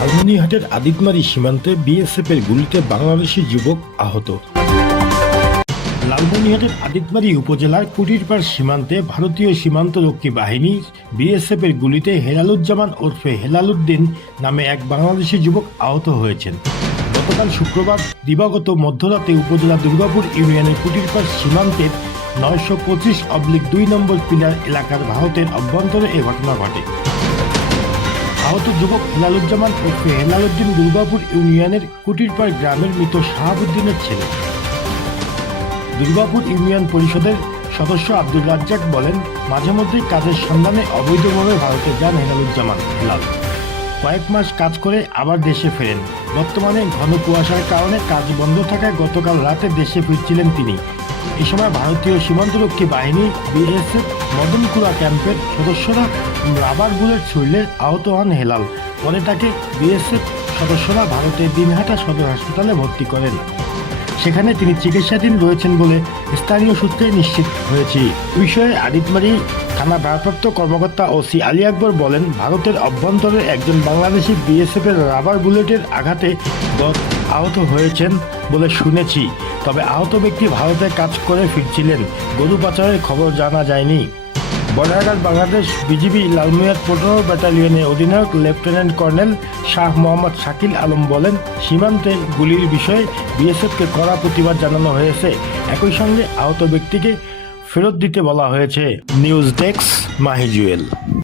লালমনিরহাটের আদিতমারি সীমান্তে বিএসএফের গুলিতে বাংলাদেশি যুবক আহত। লালমনিরহাটের আদিতমারি উপজেলার কুটিরপাড় সীমান্তে ভারতীয় সীমান্তরক্ষী বাহিনী বিএসএফের গুলিতে হেলালুজ্জামান ওরফে হেলালুদ্দিন নামে এক বাংলাদেশি যুবক আহত হয়েছেন। গতকাল শুক্রবার দিবাগত মধ্যরাতে উপজেলা দুর্গাপুর ইউনিয়নের কুটিরপাড় সীমান্তের নয়শো পঁচিশ অবলিক দুই নম্বর পিলার এলাকার ভারতের অভ্যন্তরে এ ঘটনা ঘটে। আহত যুবক হেলালুজ্জামান ওরফে হেলালুদ্দিন দুর্গাপুর ইউনিয়নের কুটিরপাড় গ্রামের মৃত শাহাবুদ্দিনের ছেলে। দুর্গাপুর ইউনিয়ন পরিষদের সদস্য আব্দুল রাজ্জাক বলেন, মাঝে মধ্যেই কাজের সন্ধানে অবৈধভাবে ভারতে যান হেলালুজ্জামান হেলাল কয়েক মাস কাজ করে আবার দেশে ফেরেন। বর্তমানে ঘন কুয়াশার কারণে কাজ বন্ধ থাকায় গতকাল রাতে দেশে ফিরছিলেন তিনি। এ সময় ভারতীয় সীমান্তরক্ষী বাহিনী, বিএসএফ, মদনকুড়া ক্যাম্পের সদস্যরা রাবার বুলেট ছুড়লে আহত হন হেলাল। পরে তাকে বিএসএফ সদস্যরা ভারতের দিনহাটা সদর হাসপাতালে ভর্তি করেন। সেখানে তিনি চিকিৎসাধীন রয়েছেন বলে স্থানীয় সূত্রে নিশ্চিত হয়েছে। বিষয়ে আদিতমারি থানা ভারপ্রাপ্ত কর্মকর্তা ওসি আলী আকবর বলেন, ভারতের অভ্যন্তরে একজন বাংলাদেশি বিএসএফ এর রাবার বুলেটের আঘাতে আহত হয়েছেন বলে শুনেছি। তবে আহত ব্যক্তি ভারতে কাজ করে ফিরছিলেন। গরু পাচারের খবর জানা যায়নি। বর্ডারঘাট বাংলাদেশ বিজিবি লালমিয়ার পনেরো ব্যাটালিয়নের অধিনায়ক লেফটেন্যান্ট কর্নেল শাহ মোহাম্মদ শাকিল আলম বলেন, সীমান্তে গুলির বিষয়ে বিএসএফকে কড়া প্রতিবাদ জানানো হয়েছে। একই সঙ্গে আহত ব্যক্তিকে ফেরত দিতে বলা হয়েছে। News desk মাহিজুয়েল।